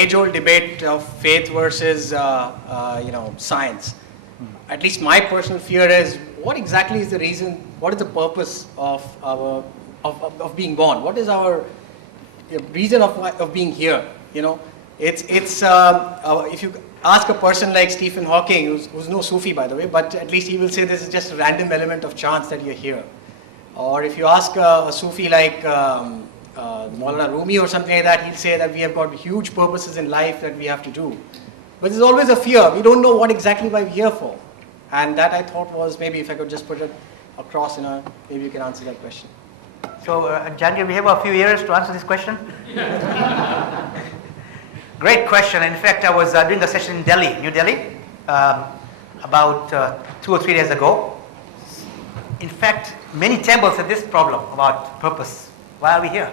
age-old debate of faith versus science. At least my personal fear is, what exactly is the reason? What is the purpose of of being born? What is our reason of being here? It's if you ask a person like Stephen Hawking, who's no Sufi by the way, but at least he will say this is just a random element of chance that you're here. Or if you ask a Sufi like Maulana Rumi or something like that, he'll say that we have got huge purposes in life that we have to do. But there's always a fear. We don't know what exactly we're here for. And that I thought was, maybe if I could just put it across, maybe you can answer that question. So, Jangir, we have a few years to answer this question. Great question. In fact, I was doing a session in Delhi, New Delhi, about 2 or 3 days ago. In fact, many temples have this problem about purpose. Why are we here?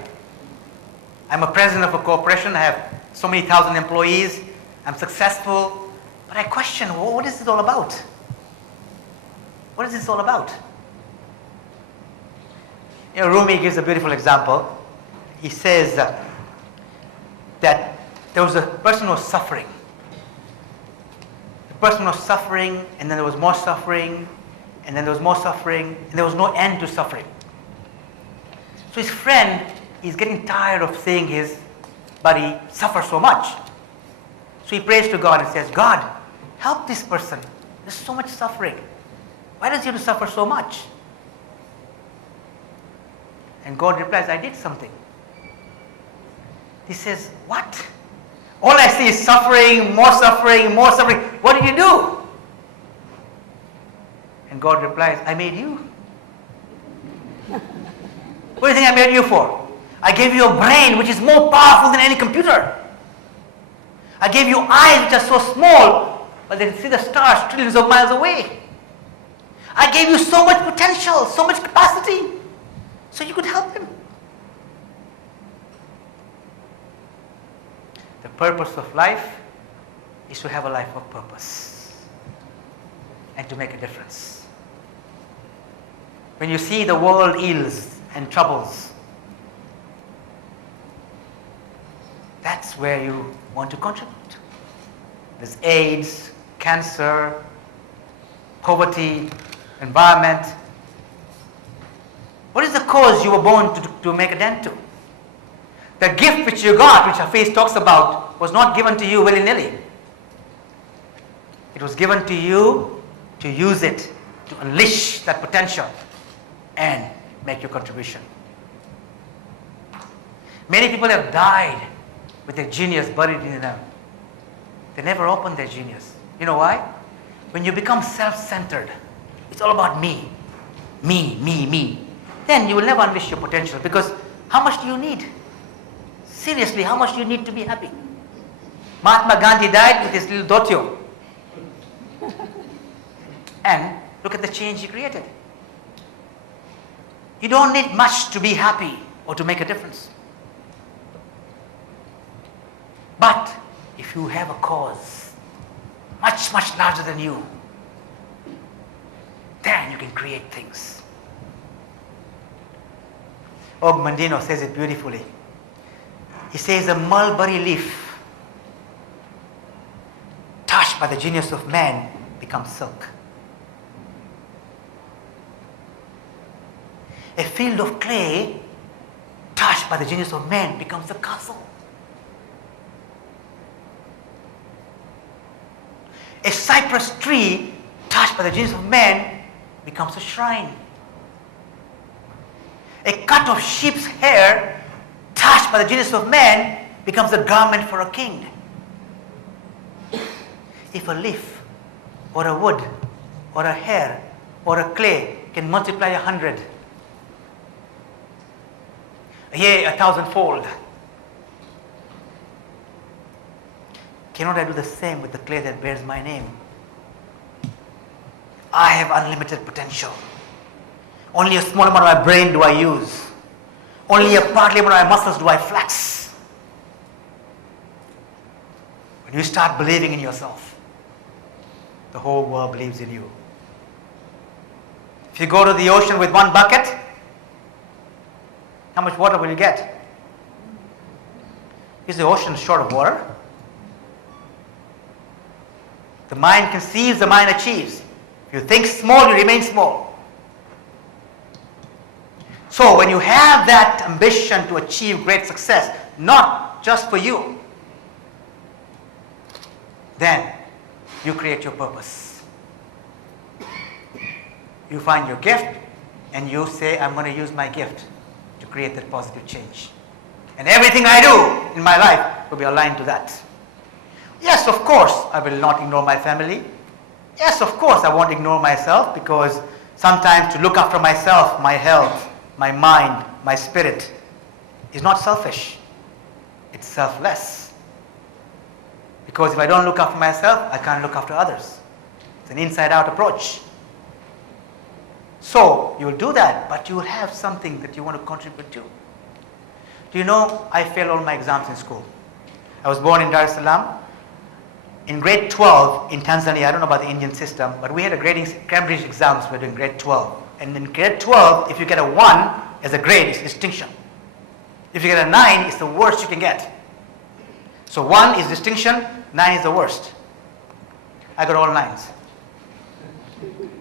I'm a president of a corporation. I have so many thousand employees. I'm successful. But I question, what is this all about? What is this all about? Rumi gives a beautiful example. He says that there was a person who was suffering. The person was suffering, and then there was more suffering, and then there was more suffering, and there was no end to suffering. So his friend is getting tired of seeing his buddy suffer so much. So he prays to God and says, God, help this person. There's so much suffering. Why does he have to suffer so much? And God replies, I did something. He says, what? All I see is suffering, more suffering, more suffering. What did you do? And God replies, I made you. What do you think I made you for? I gave you a brain which is more powerful than any computer. I gave you eyes which are so small, but they can see the stars trillions of miles away. I gave you so much potential, so much capacity, so you could help him. The purpose of life is to have a life of purpose and to make a difference. When you see the world ills and troubles, that's where you want to contribute. There's AIDS, cancer, poverty, environment. What is the cause you were born to make a dent to? The gift which you got, which Hafiz talks about, was not given to you willy-nilly. It was given to you to use it, to unleash that potential and make your contribution. Many people have died with their genius buried in them. They never opened their genius. You know why? When you become self-centered, it's all about me. Me. Then you will never unleash your potential, because how much do you need? Seriously, how much do you need to be happy? Mahatma Gandhi died with his little dotio. And look at the change he created. You don't need much to be happy or to make a difference. But if you have a cause much, much larger than you, then you can create things. Og Mandino says it beautifully. He says, a mulberry leaf touched by the genius of man becomes silk. A field of clay touched by the genius of man becomes a castle. A cypress tree touched by the genius of man becomes a shrine. A cut of sheep's hair touched by the genius of man becomes a garment for a king. If a leaf or a wood or a hair or a clay can multiply 100, yea, 1,000-fold, cannot I do the same with the clay that bears my name? I have unlimited potential. Only a small amount of my brain do I use. Only a partly amount of my muscles do I flex. When you start believing in yourself, the whole world believes in you. If you go to the ocean with one bucket, how much water will you get? Is the ocean short of water? The mind conceives, the mind achieves. If you think small, you remain small. So when you have that ambition to achieve great success, not just for you, then you create your purpose. You find your gift and you say, I'm going to use my gift to create that positive change. And everything I do in my life will be aligned to that. Yes, of course, I will not ignore my family. Yes, of course, I won't ignore myself, because sometimes to look after myself, my health, my mind, my spirit, is not selfish. It's selfless. Because if I don't look after myself, I can't look after others. It's an inside-out approach. So, you will do that, but you will have something that you want to contribute to. Do you know, I failed all my exams in school. I was born in Dar es Salaam. In grade 12 in Tanzania, I don't know about the Indian system, but we had a grading, Cambridge exams, we were doing grade 12. And in grade 12, if you get a 1 as a grade, it's distinction. If you get a 9, it's the worst you can get. So 1 is distinction, 9 is the worst. I got all 9s.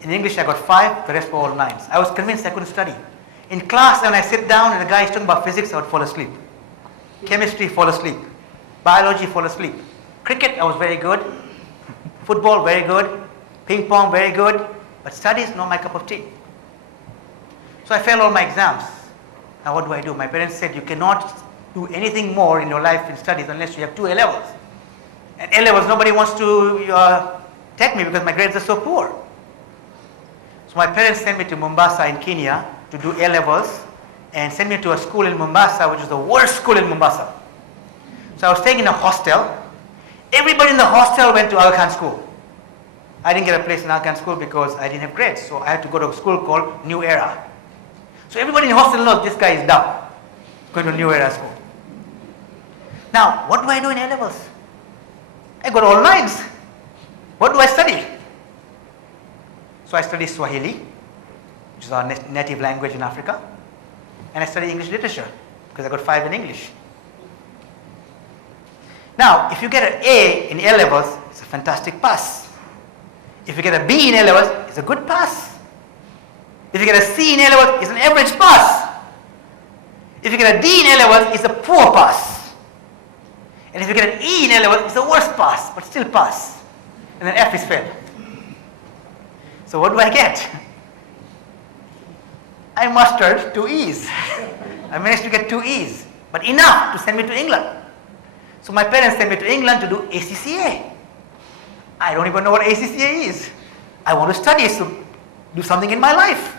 In English, I got 5, the rest were all 9s. I was convinced I couldn't study. In class, when I sit down and the guy is talking about physics, I would fall asleep. Chemistry, fall asleep. Biology, fall asleep. Cricket, I was very good. Football, very good. Ping pong, very good. But studies, not my cup of tea. So I failed all my exams. Now what do? My parents said, you cannot do anything more in your life in studies unless you have 2 A-levels. And A-levels, nobody wants to take me because my grades are so poor. So my parents sent me to Mombasa in Kenya to do A-levels and sent me to a school in Mombasa, which was the worst school in Mombasa. So I was staying in a hostel. Everybody in the hostel went to Aga Khan school. I didn't get a place in Aga Khan school because I didn't have grades, so I had to go to a school called New Era. So everybody in the hostel knows this guy is dumb, going to New Era school. Now, what do I do in A-levels? I got all 9s. What do I study? So I study Swahili, which is our native language in Africa, and I study English literature because I got 5 in English. Now, if you get an A in A-levels, it's a fantastic pass. If you get a B in A-levels, it's a good pass. If you get a C in A-levels, it's an average pass. If you get a D in A-levels, it's a poor pass. And if you get an E in A-levels, it's the worst pass, but still pass. And then F is fail. So what do I get? I mustered 2 E's. I managed to get 2 E's, but enough to send me to England. So my parents sent me to England to do ACCA. I don't even know what ACCA is. I want to study, so do something in my life.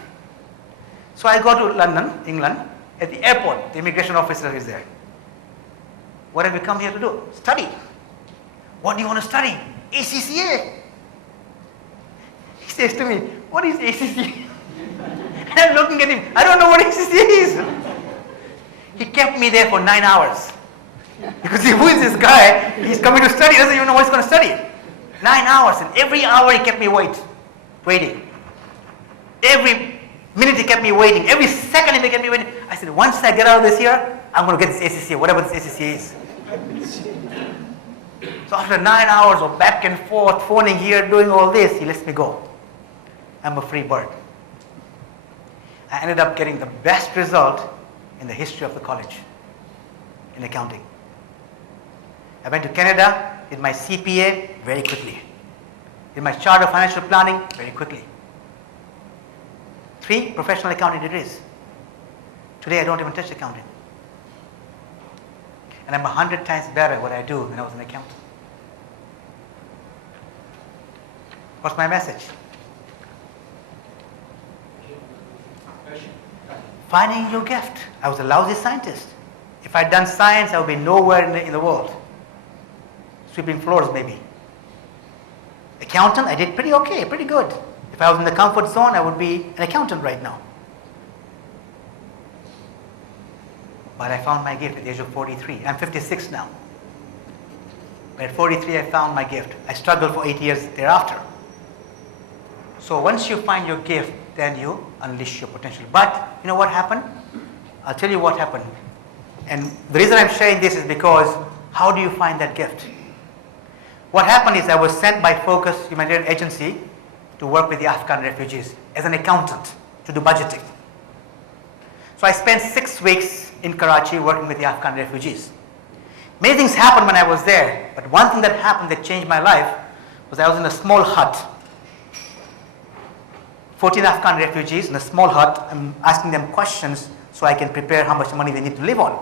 So I go to London, England. At the airport, the immigration officer is there. What have you come here to do? Study. What do you want to study? ACCA. He says to me, what is ACCA? And I'm looking at him, I don't know what ACCA is. He kept me there for 9 hours. Because who is this guy? He's coming to study, doesn't even know what he's going to study. 9 hours, and every hour he kept me waiting. Every minute he kept me waiting. Every second he kept me waiting. I said, once I get out of this here, I'm going to get this ACCA, whatever this ACCA is. So after 9 hours of back and forth, phoning here, doing all this, he lets me go. I'm a free bird. I ended up getting the best result in the history of the college in accounting. I went to Canada, did my CPA very quickly. Did my Chart of Financial Planning very quickly. 3 professional accounting degrees. Today I don't even touch accounting. And I'm 100 times better at what I do when I was an accountant. What's my message? Finding your gift. I was a lousy scientist. If I'd done science, I would be nowhere in the world. Sweeping floors, maybe. Accountant, I did pretty okay, pretty good. If I was in the comfort zone, I would be an accountant right now. But I found my gift at the age of 43. I'm 56 now. But at 43, I found my gift. I struggled for 8 years thereafter. So once you find your gift, then you unleash your potential. But you know what happened? I'll tell you what happened. And the reason I'm sharing this is because how do you find that gift? What happened is I was sent by Focus Humanitarian Agency to work with the Afghan refugees as an accountant to do budgeting. So I spent 6 weeks in Karachi working with the Afghan refugees. Many things happened when I was there, but one thing that happened that changed my life was I was in a small hut. 14 Afghan refugees in a small hut. I'm asking them questions so I can prepare how much money they need to live on.